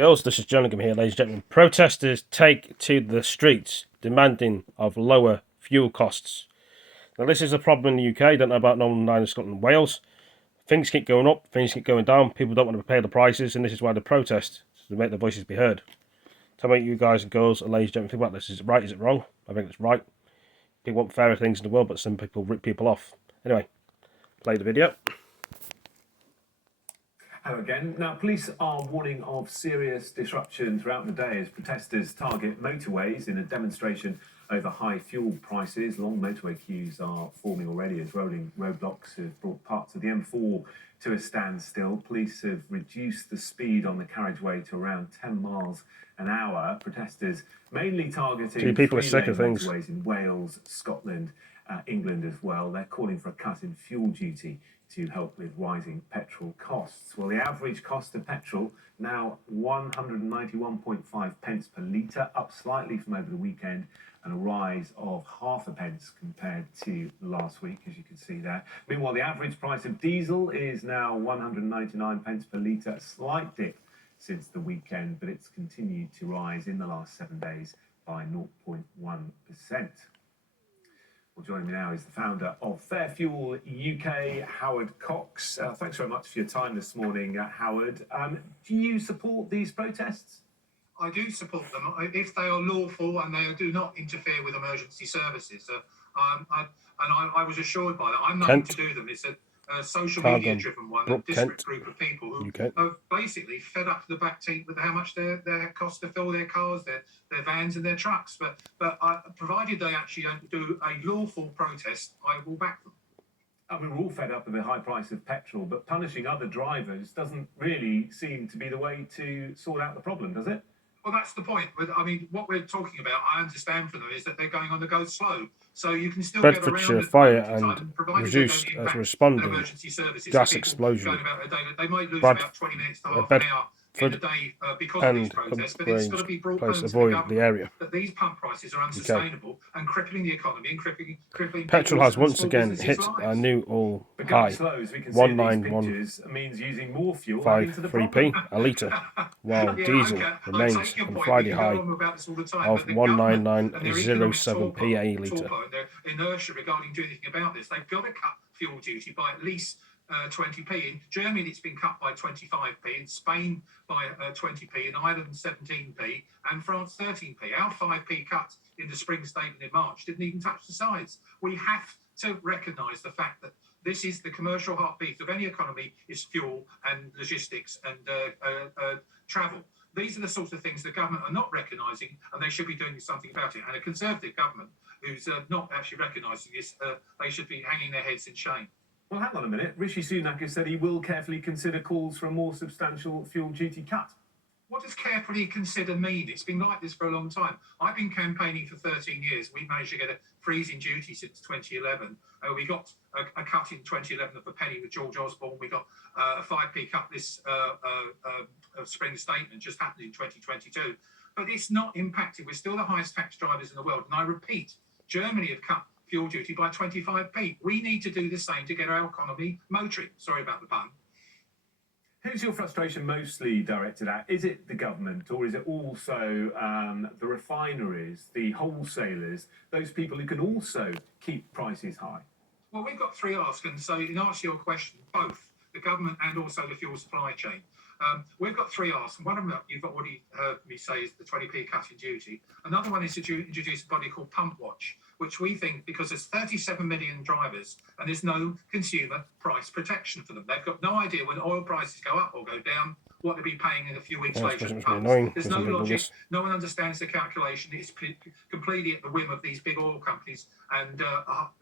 Girls, this is Jerningham here, ladies and gentlemen. Protesters take to the streets, demanding of lower fuel costs. Now, this is a problem in the UK. I don't know about Northern Ireland, Scotland, and Wales. Things keep going up, things keep going down. People don't want to pay the prices, and this is why they protest, to make their voices be heard. Tell me, you guys and girls and ladies and gentlemen, think about this. Is it right? Is it wrong? I think it's right. People want fairer things in the world, but some people rip people off. Anyway, play the video. Hello again. Now, police are warning of serious disruption throughout the day as protesters target motorways in a demonstration over high fuel prices. Long motorway queues are forming already as rolling roadblocks have brought parts of the M4 to a standstill. Police have reduced the speed on the carriageway to around 10 miles an hour. Protesters mainly targeting people are sick of things. motorways in Wales, Scotland, England as well. They're calling for a cut in fuel duty to help with rising petrol costs. Well, the average cost of petrol now 191.5 pence per litre, up slightly from over the weekend, and a rise of half a pence compared to last week, as you can see there. Meanwhile, the average price of diesel is now 199 pence per litre, a slight dip since the weekend, but it's continued to rise in the last 7 days by 0.1%. Well, joining me now is the founder of Fair Fuel UK, Howard Cox. Thanks very much for your time this morning, Howard. Do you support these protests? I do support them if they are lawful and they do not interfere with emergency services. I was assured by that. I'm not to do them. It's a social media driven one, a disparate group of people who are basically fed up to the back teeth with how much their cost to fill their cars, their vans and their trucks. But provided they actually don't do a lawful protest, I will back them. I mean, we're all fed up with the high price of petrol, but punishing other drivers doesn't really seem to be the way to sort out the problem, does it? Well, that's the point. I mean, what we're talking about, I understand from them, is that they're going on the go slow. So you can still get around it. Fire and reduced as responding gas explosion. They might lose about 20 minutes to half an hour in a day because of these protests, but it's got to be brought home to the government that these pump prices are unsustainable and crippling the economy and crippling petrol has once again hit a new all high, 191.53p a litre, while diesel remains on Friday high of 199.07p a litre. Inertia regarding doing anything about this, they've got to cut fuel duty by at least 20p. In Germany, it's been cut by 25p. In Spain, by 20p. In Ireland, 17p. And France, 13p. Our 5p cut in the spring statement in March didn't even touch the sides. We have to recognise the fact that this is the commercial heartbeat of any economy, is fuel and logistics and travel. These are the sorts of things the government are not recognising, and they should be doing something about it. And a Conservative government who's not actually recognising this, they should be hanging their heads in shame. Well, hang on a minute. Rishi Sunak has said he will carefully consider calls for a more substantial fuel duty cut. What does carefully consider mean? It's been like this for a long time. I've been campaigning for 13 years. We managed to get a freeze in duty since 2011. We got a cut in 2011 of a penny with George Osborne. We got a 5p cut this spring statement, just happened in 2022. But it's not impacted. We're still the highest tax drivers in the world. And I repeat, Germany have cut fuel duty by 25p. We need to do the same to get our economy motoring. Sorry about the pun. Who's your frustration mostly directed at? Is it the government, or is it also the refineries, the wholesalers, those people who can also keep prices high? Well, we've got three asks, and so in answer to your question, both the government and also the fuel supply chain. We've got three asks, and one of them you've already heard me say is the 20p cut in duty. Another one is to introduce a body called Pump Watch, which we think, because there's 37 million drivers and there's no consumer price protection for them. They've got no idea when oil prices go up or go down, what they'll be paying in a few weeks later. There's no logic. No one understands the calculation. It's completely at the whim of these big oil companies and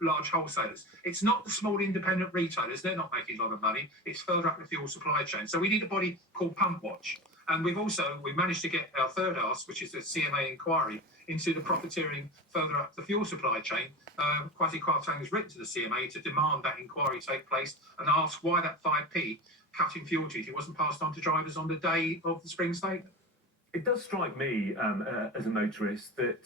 large wholesalers. It's not the small independent retailers. They're not making a lot of money. It's further up the fuel supply chain. So we need a body called Pump Watch. And we've managed to get our third ask, which is the CMA inquiry, into the profiteering further up the fuel supply chain. Kwasi Kwarteng has written to the CMA to demand that inquiry take place and ask why that 5p cut in fuel duty wasn't passed on to drivers on the day of the spring statement. It does strike me as a motorist that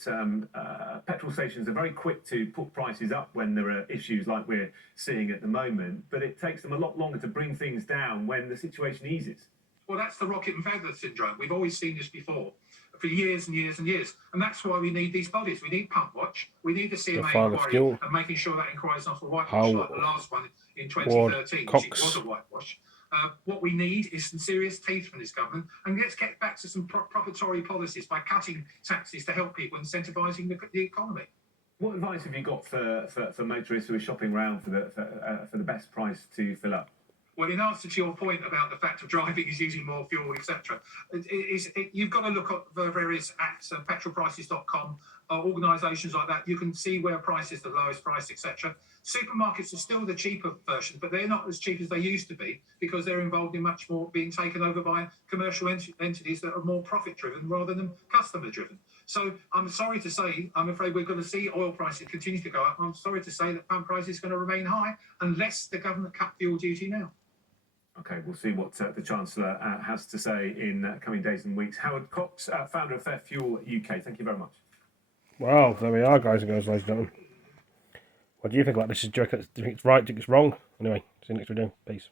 petrol stations are very quick to put prices up when there are issues like we're seeing at the moment, but it takes them a lot longer to bring things down when the situation eases. Well, that's the rocket and feather syndrome. We've always seen this before for years and years and years. And that's why we need these bodies. We need Pump Watch. We need the CMA final inquiry fuel. and making sure that inquiry is not a whitewash How like the last one in Ward 2013, which it Cox. was a whitewash. What we need is some serious teeth from this government, and let's get back to some proper Tory policies by cutting taxes to help people, incentivising the economy. What advice have you got for motorists who are shopping around for the best price to fill up? Well, in answer to your point about the fact of driving is using more fuel, etc., you've got to look at the various apps, petrolprices.com, organisations like that. You can see where price is the lowest price, etc. Supermarkets are still the cheaper version, but they're not as cheap as they used to be because they're involved in much more being taken over by commercial entities that are more profit-driven rather than customer-driven. So I'm sorry to say, I'm afraid we're going to see oil prices continue to go up. I'm sorry to say that pump price is going to remain high unless the government cut fuel duty now. Okay, we'll see what the Chancellor has to say in coming days and weeks. Howard Cox, founder of Fair Fuel UK, thank you very much. Well, there we are, guys and girls, ladies and gentlemen. What do you think about this? Do you think it's right? Do you think it's wrong? Anyway, see you next video. Peace.